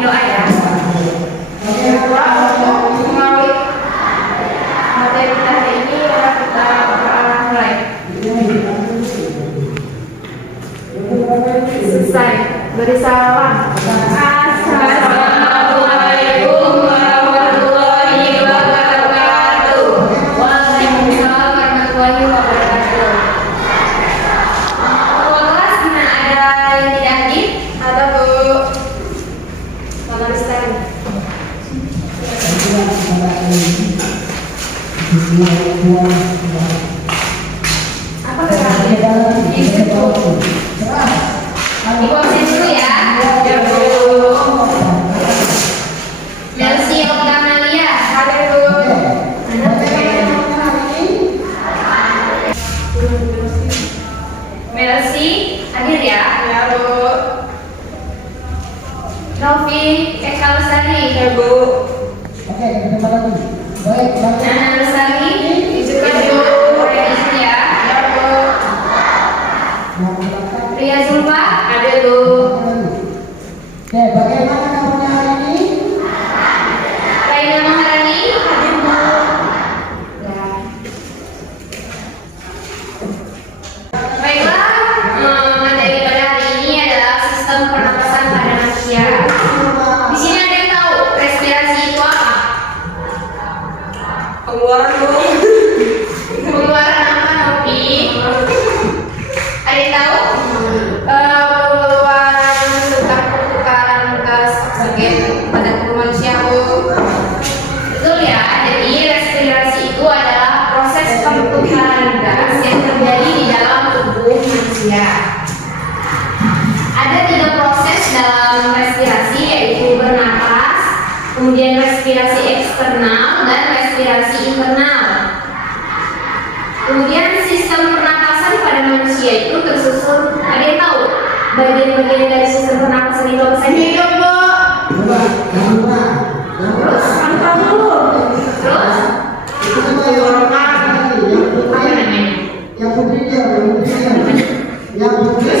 pimpin doa ya. Yang kedua, untuk mengawali materi kita hari ini adalah kita mulai. Selesai. Beri salam. Assalamualaikum warahmatullahi wabarakatuh. Waalaikumsalam warahmatullahi wabarakatuh. Kelas gimana, ada yang tidak hadir atau kalau sekali? Apa kata? Ibu absen dulu ya. Melsi Okamalia, hadir Bu. Melsi, hadir ya. Ya Bu. Novi Eka Lestari, ya Bu. Oke, kita lagi. Baik, Nana Lestari, juga Bu. Izin ya. Ya Bu. Ria Zulfa, hadir Bu. Oke, bagaimana kabarnya hari ini? Raina Maharani, hadir Bu. Ya. Baiklah, materi pada hari ini adalah sistem pernapasan pada manusia. Di sini ada yang tahu respirasi itu apa? Pengeluaran Bu. Pengeluaran apa, Novi? Ada yang tahu? Pengeluaran tentang pertukaran gas oksigen pada tubuh manusia, Bu. Betul ya, jadi respirasi itu adalah proses pertukaran gas yang terjadi di dalam tubuh manusia. Ada 3 proses dalam respirasi, yaitu bernapas, kemudian respirasi eksternal, dan respirasi internal. Kemudian sistem pernapasan pada manusia itu tersusun, ada yang tahu bagian-bagian dari sistem pernapasan itu apa saja? Hidup, Bu. Terus angkat dulu. Terus apa namanya? Terus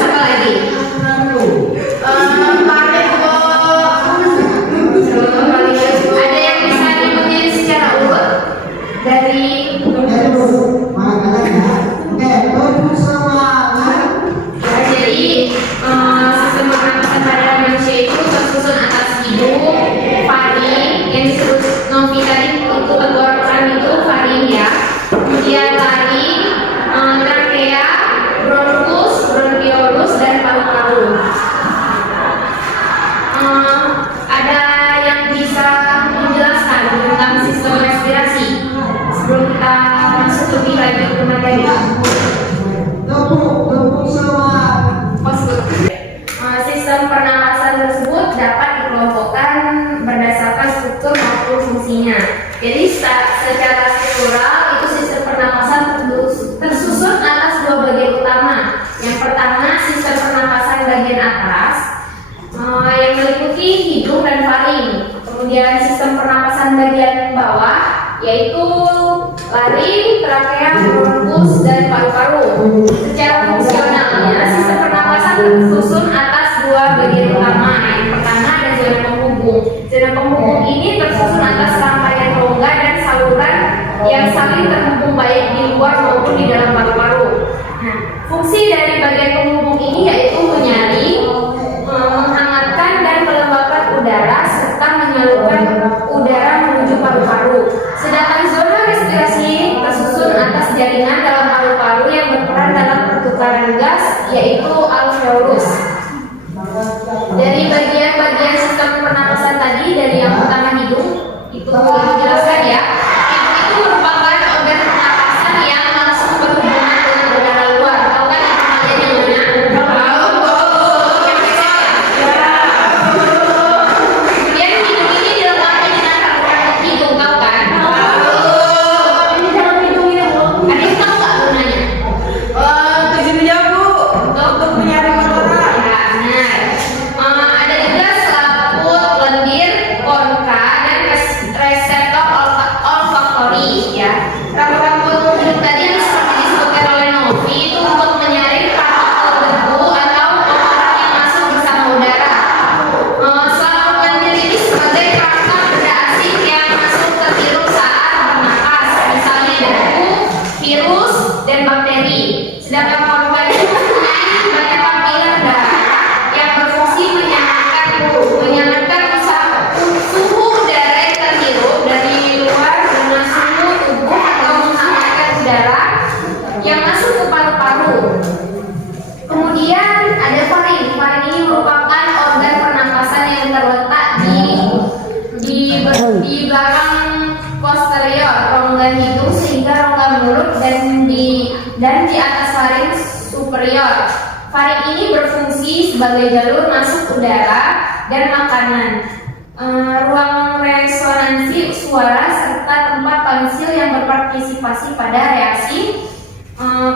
apa lagi? Ada yang bisa diikutin secara urut dari jadi sistem pernapasan pada manusia itu tersusun atas hidung, faring yang disebut Novi tadi itu tenggorokan itu faring ya, kemudian laring, trakea, bronkus, bronkiolus, dan paru-paru. Ada yang bisa menjelaskan tentang sistem respirasi sebelum kita masuk lebih lanjut ke materi? Sistem pernapasan tersebut dapat dikelompokkan berdasarkan struktur maupun fungsinya. Jadi secara struktural itu sistem pernapasan tersusun atas 2 bagian utama. Yang pertama sistem pernapasan bagian atas yang meliputi hidung dan faring. Kemudian sistem pernapasan bagian bawah yaitu laring, trakea, bronkus, dan paru-paru. Secara fungsionalnya sistem pernapasan tersusun atas 2 bagian utama. Yang pertama ada zona penghubung. Zona penghubung ini tersusun atas rangkaian rongga dan saluran yang saling terhubung baik di luar maupun di dalam paru-paru. Nah, fungsi dari bagian penghubung ini yaitu menyaring, menghangatkan dan melembabkan udara serta menyalurkan udara menuju paru-paru. Sedangkan zona respirasi tersusun atas jaringan dalam paru-paru yang berperan dalam pertukaran gas yaitu alveolus. Dari bagian-bagian sistem pernapasan tadi, dari yang pertama hidung itu dijelaskan ya. Hidung itu merupakan organ pernapasan yang langsung berhubungan dengan udara luar. Tahu kan itu di belakang posterior rongga hidung sehingga rongga mulut dan di atas faring superior. Faring ini berfungsi sebagai jalur masuk udara dan makanan, ruang resonansi suara serta tempat tonsil yang berpartisipasi pada reaksi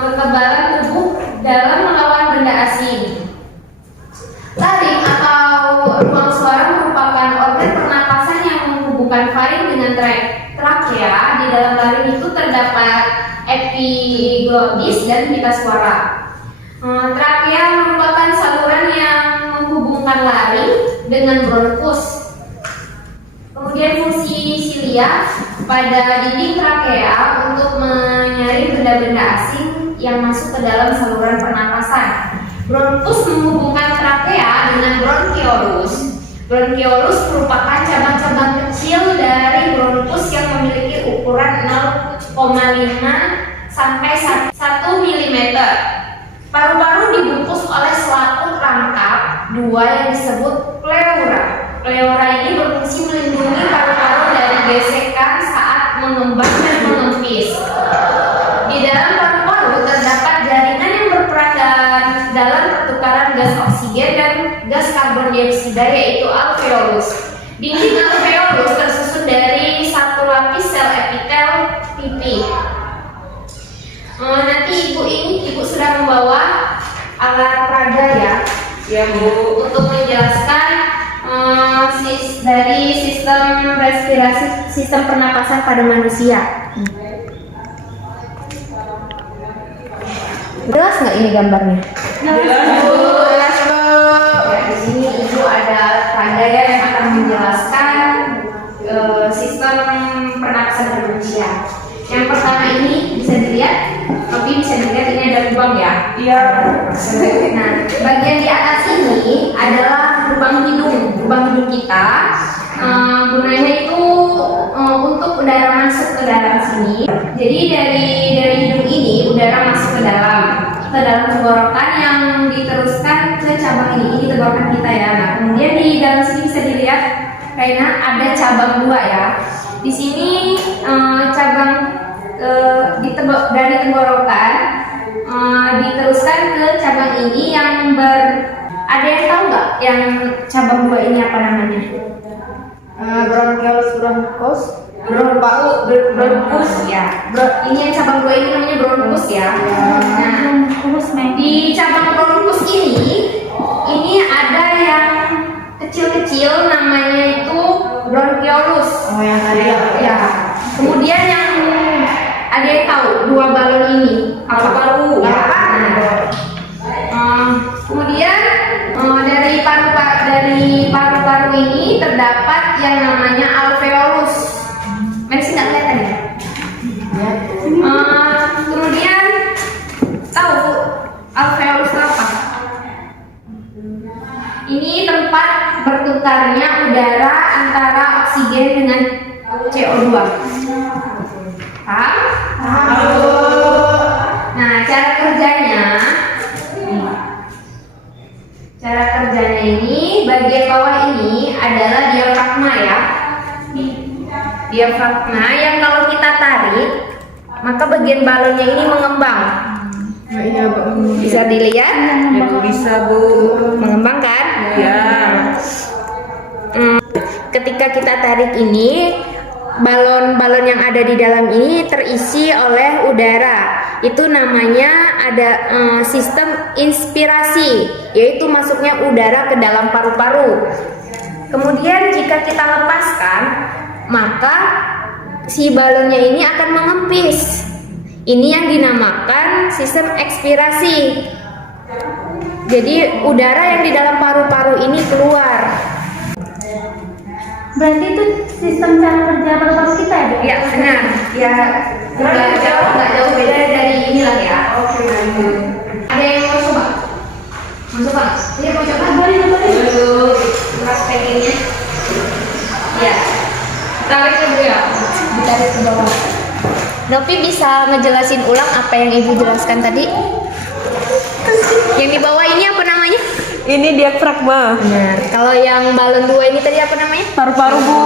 kekebalan tubuh dalam melawan benda asing. Laring atau ruang suara merupakan organ pernapasan yang menghubungkan faring dengan trakea. Di dalam laring itu terdapat epiglottis dan pita suara. Trakea merupakan saluran yang menghubungkan laring dengan bronkus. Kemudian fungsi silia pada dinding trakea untuk menyaring benda-benda asing yang masuk ke dalam saluran pernapasan. Bronkus menghubungkan trakea dengan bronkiolus. Bronkiolus merupakan cabang-cabang kecil dari bronkus yang memiliki ukuran 0,5 sampai 1 mm. Paru-paru dibungkus oleh selaput rangkap 2 yang disebut pleura. Pleura ini berfungsi melindungi paru-paru dari gesekan saat mengembang dan mengempis. Di dalam paru-paru terdapat jaringan yang berperan dalam pertukaran gas oksigen dan gas karbon dioksida, yaitu alveolus. Dinding alveolus tersusun dari satu lapis sel epitel pipi. Nanti ibu sudah membawa alat peraga ya. Ya Bu. Untuk menjelaskan dari sistem respirasi, sistem pernapasan pada manusia. Jelas nggak ini gambarnya? Jelas Bu. Ya, di sini ibu ada alat peraga ya yang akan menjelaskan sistem pernapasan pada manusia. Yang pertama ini bisa dilihat, tapi bisa dilihat ini ada lubang ya. Iya. Nah, bagian di atas ini adalah lubang hidung kita. Gunanya itu untuk udara masuk ke dalam sini. Jadi dari hidung ini udara masuk ke dalam tenggorokan yang diteruskan ke cabang ini tenggorokan kita ya. Nah, kemudian di dalam sini bisa dilihat karena ada cabang 2 ya. Di sini cabang dari tenggorokan diteruskan ke cabang ini yang ada yang tahu nggak yang cabang 2 ini apa namanya? Bronkiolus bronkus. Bronkus ya. Ini yang cabang 2 ini namanya bronkus ya. Nah, di cabang bronkus ini ada yang kecil-kecil namanya itu bronkiolus. Oh yang tadi ya. Kemudian yang ada yang tahu 2 balon ini apa? paru-paru. Ya. Kemudian dari paru-paru ini terdapat yang namanya alveolus. Masih nggak kelihatan ya? Kemudian tahu alveolus itu apa? Ini tempat bertukarnya udara antara oksigen dengan CO2. Paham? Nah, cara kerjanya ini bagian bawah ini adalah diafragma ya. Diafragma yang kalau kita tarik maka bagian balonnya ini mengembang. Iya Bu. Bisa dilihat? Ya Bu, bisa Bu. Mengembang kan? Ya. Ketika kita tarik ini, balon-balon yang ada di dalam ini terisi oleh udara. Itu namanya ada sistem inspirasi, yaitu masuknya udara ke dalam paru-paru. Kemudian jika kita lepaskan, maka si balonnya ini akan mengempis. Ini yang dinamakan sistem ekspirasi. Jadi udara yang di dalam paru-paru ini keluar. Berarti itu sistem cara kerja paru-paru kita ya? Ya benar. Ya nggak jauh beda dari inilah ya. Oke. Ada yang mau coba? Mau coba? Iya mau coba? Boleh. Dulu kelas packingnya. Ya. Tarik dulu ya. Ditarik ke bawah. Nopi bisa ngejelasin ulang apa yang ibu jelaskan tadi? Yang di bawah ini apa namanya? Ini diafragma. Benar. Kalau yang balon 2 ini tadi apa namanya? Paru-paru, Bu.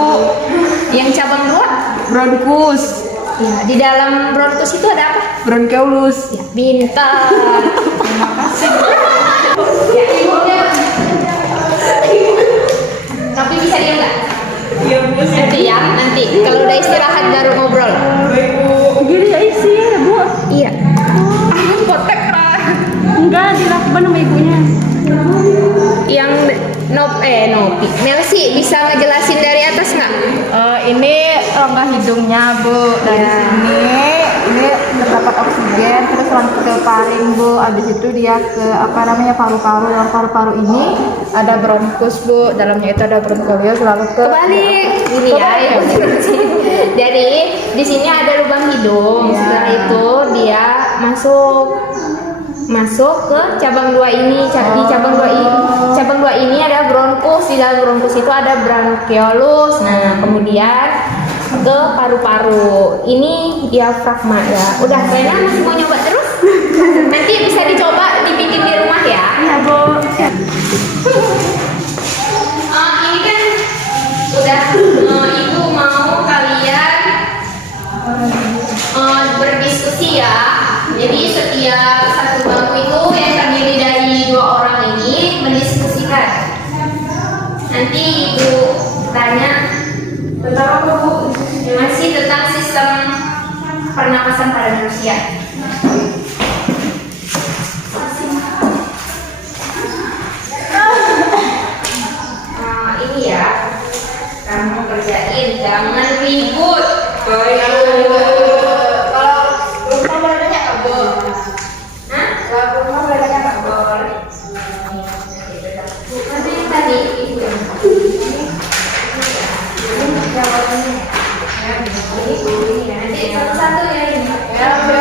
Yang cabang 2? Bronkus. Ya, di dalam bronkus itu ada apa? Bronkeolus. Ya, pintar. Terima kasih. Ya, ibu dia. Tapi bisa diam nggak? Iya, Bu. Nanti ya, nanti. Kalau udah istirahat baru ngobrol. Gini ya isi ya Bu. Iya. Kotek lah. Enggak dilakukan sama ibunya. Yang Nopi. Melsi bisa ngejelasin dari atas nggak? Ini rongga hidungnya, Bu. Dari Ya. sini ini terdapat oksigen, terus lanjut ke paring, Bu. Habis itu dia ke apa namanya paru-paru. Dalam paru-paru ini ada bronkus, Bu. Dalamnya itu ada bronkiolius, lalu ke Kebalik. Ini ya, Kebalik. ibu terusin. Jadi di sini ada lubang hidung. Ya. Setelah itu dia masuk ke cabang 2 ini. Di cabang 2 ini ada bronkus. Di dalam bronkus itu ada bronkiolus. Nah, kemudian ke paru-paru. Ini diafragma ya. Udah, Rena masih mau nyoba terus? Nanti bisa dicoba dibikin di rumah ya. Iya Bu. Ini kan udah ibu mau kalian berdiskusi ya. Jadi setiap satu bangku itu yang terdiri dari 2 orang ini mendiskusikan. Nanti ibu tanya tentang apa, Bu? Masih tentang sistem pernapasan pada manusia. Ini ya, kamu kerjain, jangan ribut. Kalau rumah boleh nanya nggak, Bu? Hah? Kalau rumah boleh nanya nggak, boleh. Nanti yang tadi ibu yang ini nanti satu-satu ya ini. Ya, Bu.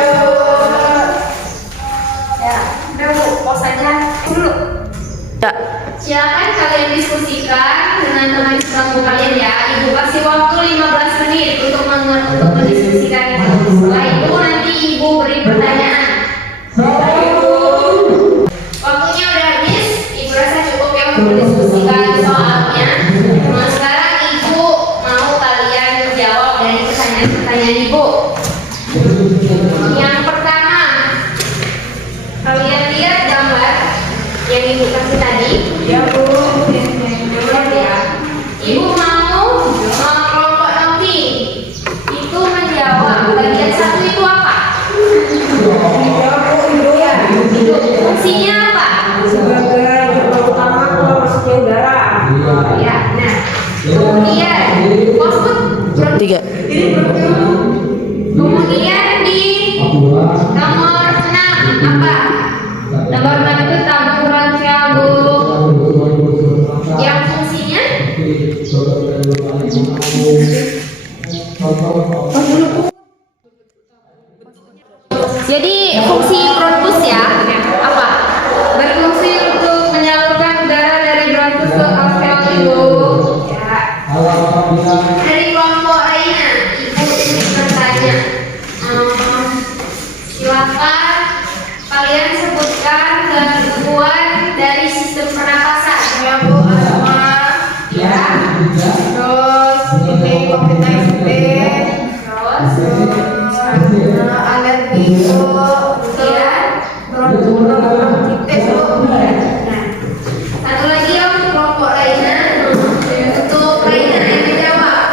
Ya, udah Bu, pause aja dulu. Ya. Silakan kalian diskusikan dengan teman sebangku kalian ya. Ibu kasih waktu 15 menit untuk mendiskusikan itu. Setelah itu nanti ibu beri pertanyaan. Waktunya udah habis. Ibu rasa cukup ya untuk mendiskusikan soalnya. Nah, sekarang ibu mau kalian menjawab dari pertanyaan-pertanyaan ibu. Yang pertama, kalian lihat gambar yang ibu kasih tadi. Ya, Bu. Lihat ya. Ibu mau kelompok Novi itu menjawab bagian 1 itu apa? Ya, itu fungsinya apa? Sebagai gerbang utama keluar masuknya udara. Ya, nah. Kemudian output 3. kemudian di nomor 6 apa? Nomor 6 itu tabung bronkial, Bu. Yang fungsinya jadi fungsi bronkus ya apa? Berfungsi untuk menyalurkan udara dari bronkus ke alveol, Ibu. Ya. Dari kelompok lainnya, Ibu ingin bertanya. Silakan kalian sebutkan gangguan dari sistem pernapasan. Ya, Bu. Asma. Ya. Terus ini COVID-19. Terus alergi itu. Kemudian bronkitis, Bu. Nah, satu lagi ya untuk kelompok lainnya. Untuk lainnya yang menjawab.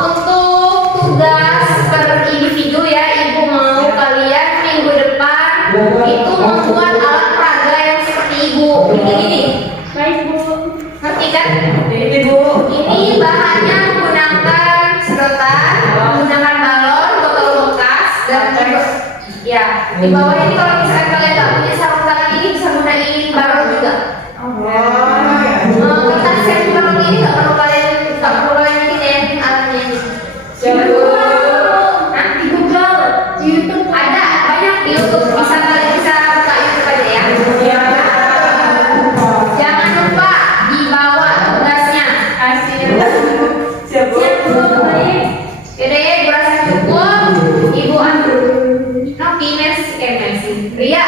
Untuk tugas per individu ya, Ibu mau kalian minggu depan itu membuat alat peraga yang seperti Ibu. Ini. Baik, Bu. Ngerti kan? Ini bahannya menggunakan sedotan, menggunakan balon, botol bekas, dan ya di bawah ini kalau misalkan kalian nggak punya sarung tangan ini bisa gunain balon juga. Kita set balon ini nggak perlu kalian bikin alatnya ini. Nah, di Google, di YouTube ada banyak di YouTube, kalian bisa buka YouTube aja ya. Jangan lupa dibawa tugasnya. Siap Bu. Oke, berasa cukup. Ibu ambil. Nopi Mercy. Ria,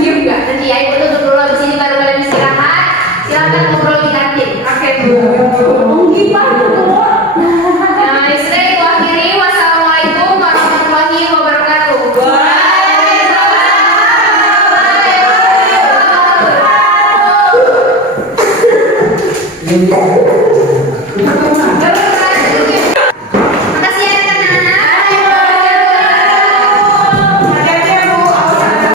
diem nggak? Nanti ya Ibu tutup dulu di sini baru kalian istirahat. Silakan ngobrol di kantin. Oke Bu. Gimana, Bu? Nah, sudah Ibu akhiri. Wassalamualaikum warahmatullahi wabarakatuh. Ini